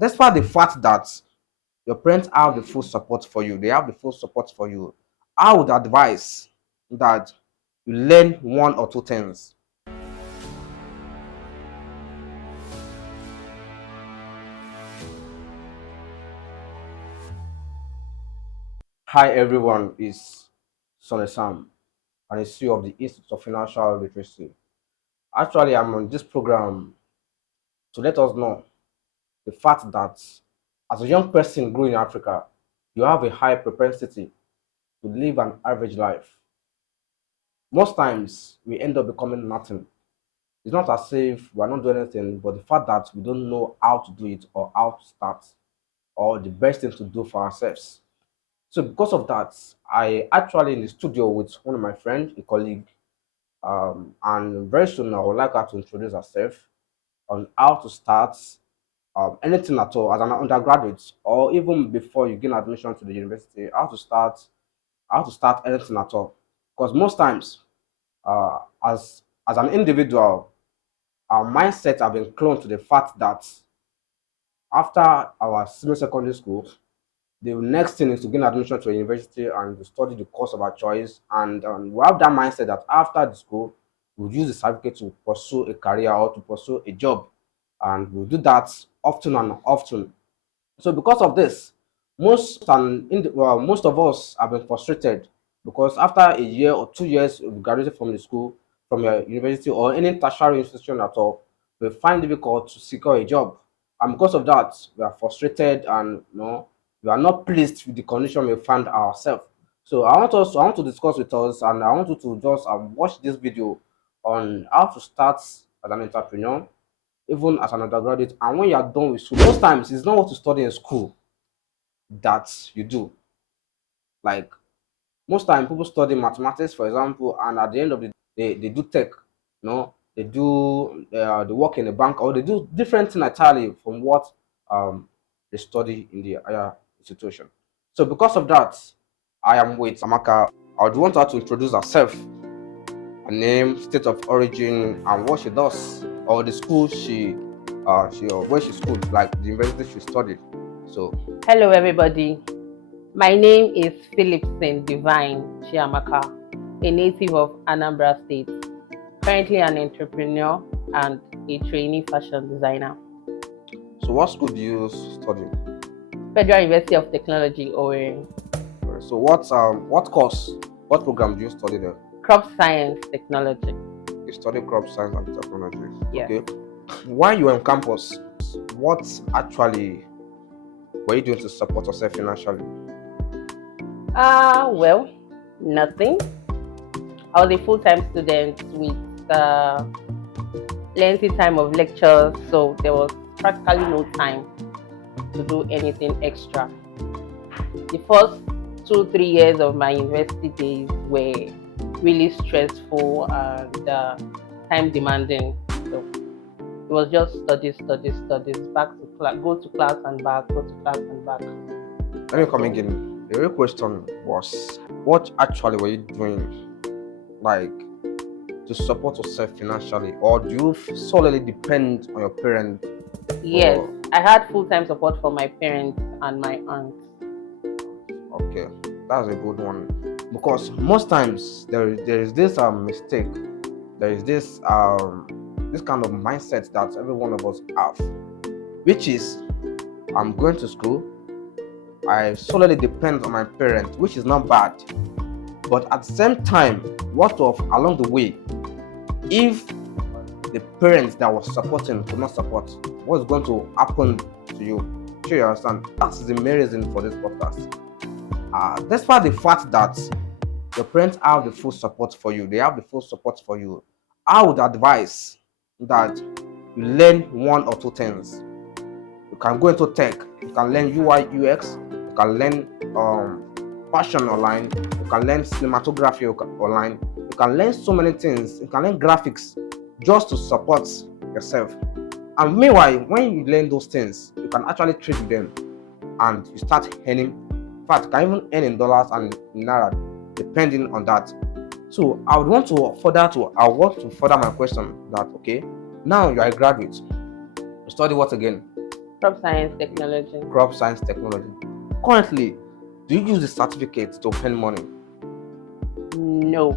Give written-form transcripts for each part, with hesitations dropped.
Despite the fact that your parents have the full support for you, they have the full support for you, I would advise that you learn one or two things. Hi everyone, it's Sonny Sam, and it's CEO of the Institute of Financial Literacy. Actually, I'm on this program to let us know the fact that as a young person growing in Africa, you have a high propensity to live an average life. Most times, we end up becoming nothing. It's not as if we're not doing anything, but the fact that we don't know how to do it or how to start or the best thing to do for ourselves. So because of that, I actually in the studio with one of my friends, a colleague, and very soon I would like her to introduce herself on how to start anything at all as an undergraduate or even before you gain admission to the university, how to start anything at all. Because most times, as an individual, our mindset have been cloned to the fact that after our senior secondary school, the next thing is to gain admission to a university and to study the course of our choice. And we have that mindset that after the school, we'll use the certificate to pursue a career or to pursue a job. And we'll do that often and often. So because of this, most of us have been frustrated because after a year or 2 years we graduated from the school, from your university or any tertiary institution at all, we find it difficult to secure a job. And because of that, we are frustrated and we are not pleased with the condition we find ourselves. So I want to discuss with us, and I want you to just watch this video on how to start as an entrepreneur, even as an undergraduate. And when you are done with school, most times it's not what you study in school that you do. Like most time people study mathematics, for example, and at the end of the day, they do tech, they work in a bank or they do different thing entirely from what they study in the higher institution. So because of that, I am with Amaka. I would want her to introduce herself, her name, state of origin, and what she does, or the school she or where she schooled, like the university she studied. So Hello, everybody. My name is Philipson Divine Chiamaka, a native of Anambra State, currently an entrepreneur and a trainee fashion designer. So what school do you study? Federal University of Technology, Owerri. So what program do you study there? Crop Science Technology. You study crop science and technology. Yes. Okay. While you were on campus, what actually were you doing to support yourself financially? Well, nothing. I was a full-time student with lengthy time of lectures, so there was practically no time to do anything extra. The first 2-3 years of my university days were really stressful and time demanding. So it was just studies, back to class, go to class and back, go to class and back. Let me come again. The real question was, what actually were you doing, like, to support yourself financially, or do you solely depend on your parents? Yes, Or I had full-time support from my parents and my aunt. okay, that's a good one. Because most times there is this mistake, there is this kind of mindset that every one of us have, which is I'm going to school, I solely depend on my parents, which is not bad. But at the same time, what of along the way, if the parents that was supporting could not support, what's going to happen to you? Sure, you understand? That's the main reason for this podcast. Despite the fact that your parents have the full support for you, they have the full support for you, I would advise that you learn one or two things. You can go into tech, you can learn UI UX, you can learn fashion online, you can learn cinematography online, you can learn so many things, you can learn graphics just to support yourself. And meanwhile, when you learn those things, you can actually trade with them and you start earning. In fact, you can even earn in dollars and in naira depending on that. So I want to further my question that okay, now you are a graduate, you study what again? Crop science technology. crop science technology. Currently, do you use the certificate to earn money? No,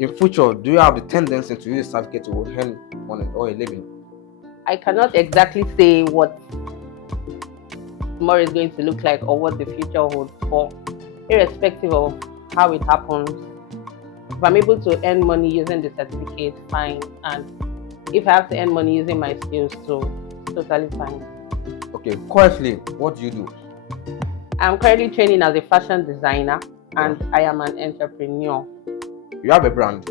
In future, do you have the tendency to use the certificate to earn money or a living? I cannot exactly say what tomorrow is going to look like or what the future holds, but irrespective of how it happens, if I'm able to earn money using the certificate, fine. And if I have to earn money using my skills too, it's totally fine. Okay, currently, what do you do? I'm currently training as a fashion designer and I am an entrepreneur. You have a brand.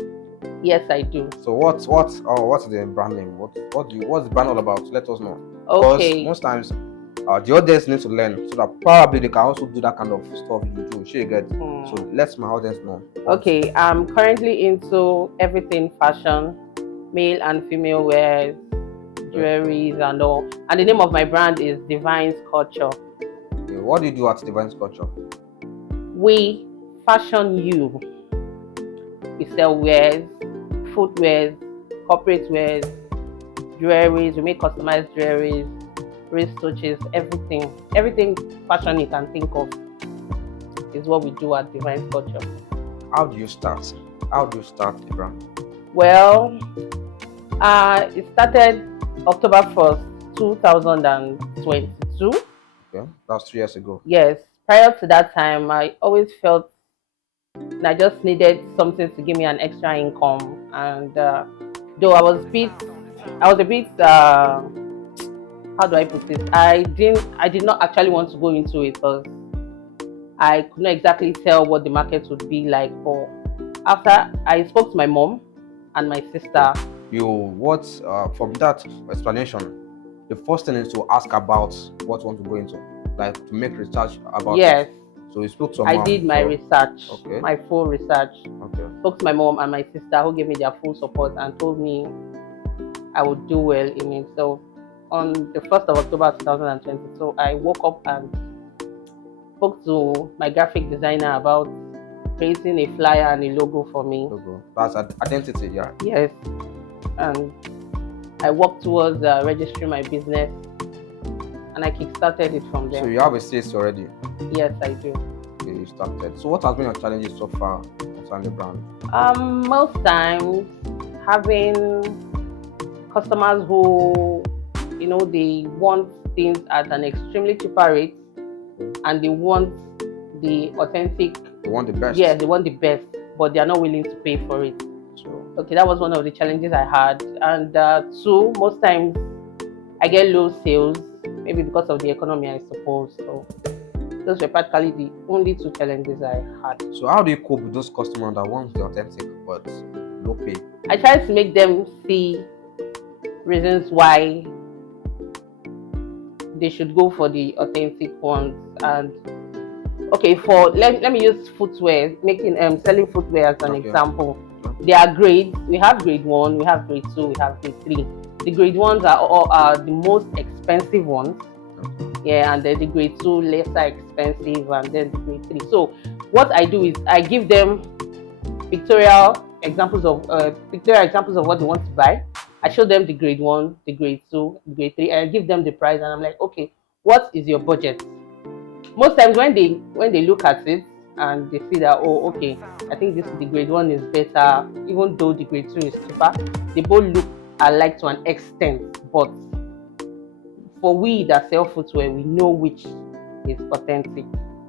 Yes, I do. So what's the brand name? What's the brand all about? Let us know. Okay. Because most times the audience need to learn so that probably they can also do that kind of stuff you do. Sure you get. So let my audience know. Okay, I'm currently into everything fashion, male and female wears, jewelries and all. And the name of my brand is Divine Culture. Okay, what do you do at Divine Culture? We fashion you. We sell wares, footwears, corporate wears, jewelries. We make customized jewelries, wristwatches, everything. Everything fashion you can think of is what we do at Divine Culture. How do you start? How do you start the brand? Well, it started October 1st, 2022. Okay, that's 3 years ago. Yes. Prior to that time, I always felt I just needed something to give me an extra income. And though I was a bit, how do I put this? I did not actually want to go into it because I could not exactly tell what the market would be like. But after I spoke to my mom and my sister, from that explanation, the first thing is to ask about what you want to go into, like to make research about yes, it. So you spoke to I mom. did my research, Okay. my full research. Okay. Spoke to my mom and my sister who gave me their full support and told me I would do well in it. So on the 1st of October 2022, I woke up and spoke to my graphic designer about creating a flyer and a logo for me. Logo. That's identity, yeah. Yes. And I worked towards registering my business and I kickstarted it from there. So you have a sales already? Yes, I do. Okay, you started. So what has been your challenges so far concerning the brand? Most times having customers who, they want things at an extremely cheaper rate and they want the authentic. They want the best. Yeah, they want the best, but they are not willing to pay for it. Okay, that was one of the challenges I had. And two, most times I get low sales, maybe because of the economy, I suppose. So those were practically the only two challenges I had. So how do you cope with those customers that want the authentic but low pay? I try to make them see reasons why they should go for the authentic ones. And okay, let me use footwear, selling footwear as an example. There are grades. We have grade 1, we have grade 2, we have grade 3. The grade 1s are the most expensive ones. Yeah, and then the grade 2 lesser expensive, and then the grade 3. So what I do is I give them pictorial examples of what they want to buy. I show them the grade 1, the grade 2, the grade 3, and I give them the price, and I'm like, okay, what is your budget? Most times when they look at it and they see that, oh, okay, I think the grade 1 is better, even though the grade 2 is cheaper, they both look alike to an extent. But for we that sell footwear, we know which is authentic.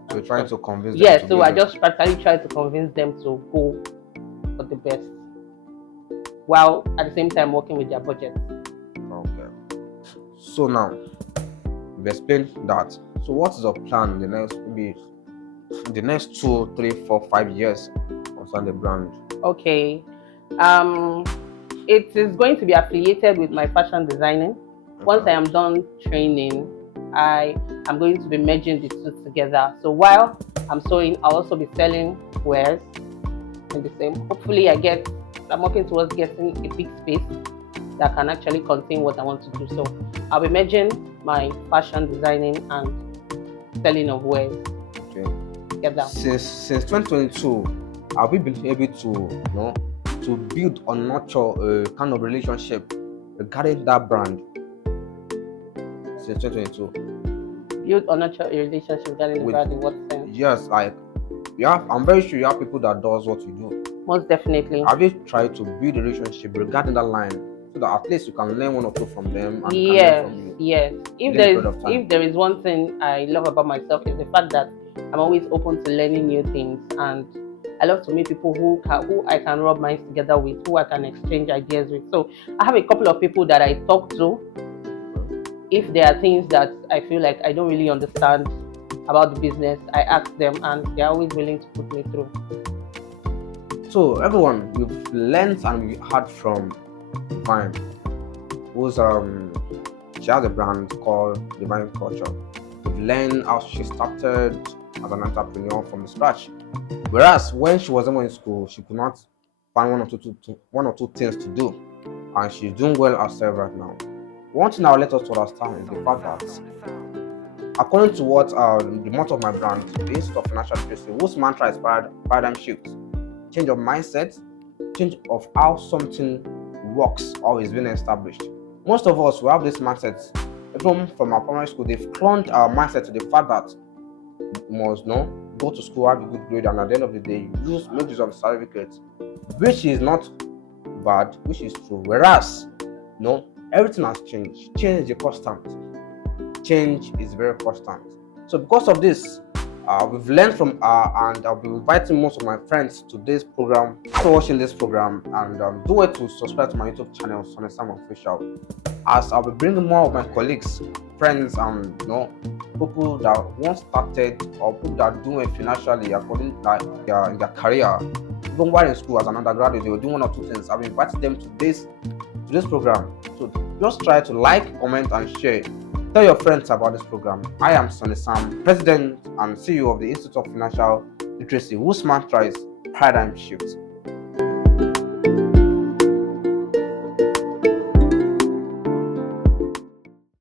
So you're trying to convince them. Yes, so I just practically try to convince them to go for the best, while at the same time working with their budget. Okay. So now, we've explained that. So what is your plan the next 2, 3, 4, 5 years concerning the brand? Okay. It is going to be affiliated with my fashion designing. Okay. Once I am done training, I am going to be merging the two together. So while I'm sewing, I'll also be selling wares in the same. Hopefully I'm working towards getting a big space that can actually contain what I want to do. So I'll be merging my fashion designing and selling of wares. Okay. Together. Since 2022, have we been able to build or nurture a kind of relationship regarding that brand? since 2022. Build or nurture a relationship regarding the With brand in what sense? yes, like I'm very sure you have people that does what you do. Most definitely. Have you tried to build a relationship regarding that line so that at least you can learn one or two from them and can learn Yes, from you yes. If within a there period is of time? if there is one thing I love about myself is the fact that I'm always open to learning new things, and I love to meet people who I can rub minds together with, who I can exchange ideas with. So I have a couple of people that I talk to. If there are things that I feel like I don't really understand about the business, I ask them, and they're always willing to put me through. So everyone, we've learned and we heard from Divine, who's she has a brand called Divine Culture. We've learned how she started as an entrepreneur from the scratch. Whereas when she was even in school, she could not find one or two things to do, and she's doing well herself right now. One thing I'll let us to understand is the fact that, according to what the motto of my brand, the Institute of Financial Literacy, whose mantra is paradigm shift, change of mindset, change of how something works or is being established. Most of us will have this mindset, even from our primary school, they've cloned our mindset to the fact that you must go to school, have a good grade, and at the end of the day, you make use of the certificate, which is not bad, which is true. Whereas, everything has changed. Change is a constant. Change is very constant. So because of this, we've learned from and I'll be inviting most of my friends to this program, after watching this program, and do it to subscribe to my YouTube channel, Sonny Sam Official, as I'll be bringing more of my colleagues, friends, and people that once started or people that are doing it financially according in their career. Even while in school as an undergraduate, they were doing one or two things. I've invited them to this program. So just try to like, comment, and share. Tell your friends about this program. I am Sonny Sam, President and CEO of the Institute of Financial Literacy, whose mantra is paradigm shift.